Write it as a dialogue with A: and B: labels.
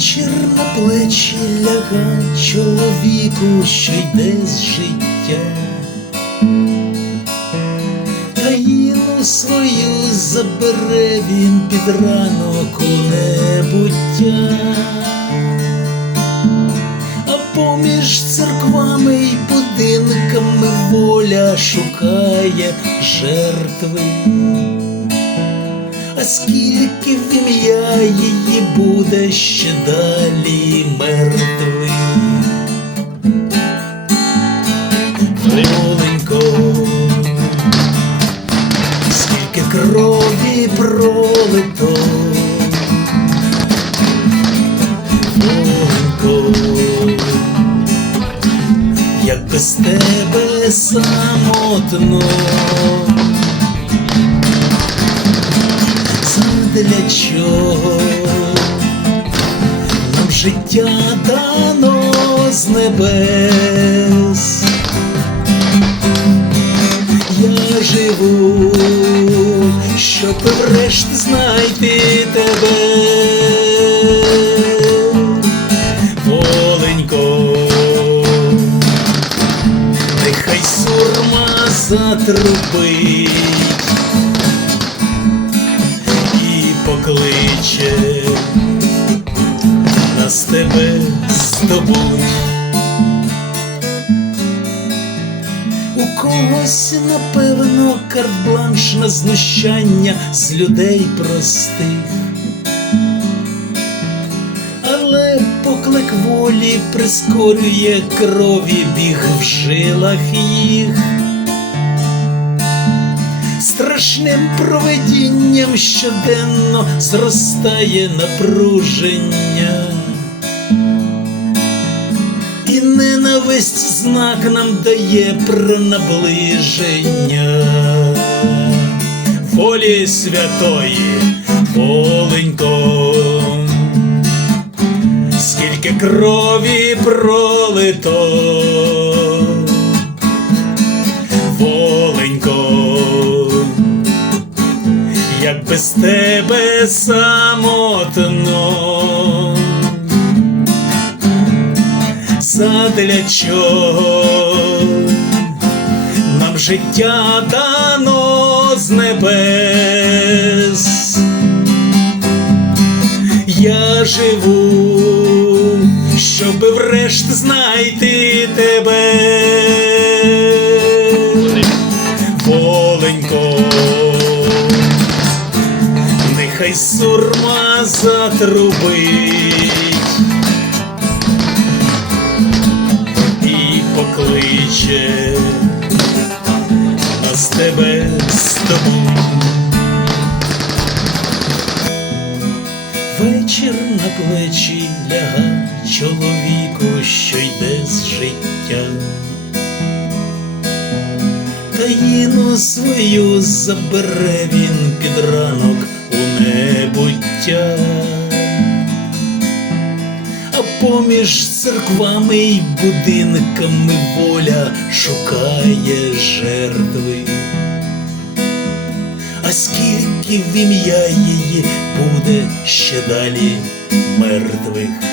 A: на плечі ляга чоловіку, що йде з життя. Таїну свою забере він під ранок у небуття, а поміж церквами й будинками воля шукає жертви. А скільки в ім'я її буде ще далі мертвий. Воленько, скільки крові пролито. Воленько, як без тебе самотно. Задля чого нам життя дано з небес? Я живу, щоб врешті знайти тебе. Воленько, нехай сурма затрубить і покличе нас тебе здобуть. У когось, напевно, карт-бланш на знущання з людей простих. Але поклик волі прискорює крові біг в жилах їх страшним проведінням щоденно зростає напруження. І ненависть знак нам дає про наближення волі святої, воленько, скільки крові пролито. Без тебе самотно, задля чого нам життя дано з небес. Я живу, щоби врешті знайти тебе. Воленько, нехай сурма затрубить і покличе нас тебе з тобою. Вечір на плечі ляга чоловіку, що йде з життя. Таїну свою забере він під ранок небуття, а поміж церквами й будинками воля шукає жертви. А скільки в ім'я її буде ще далі мертвих?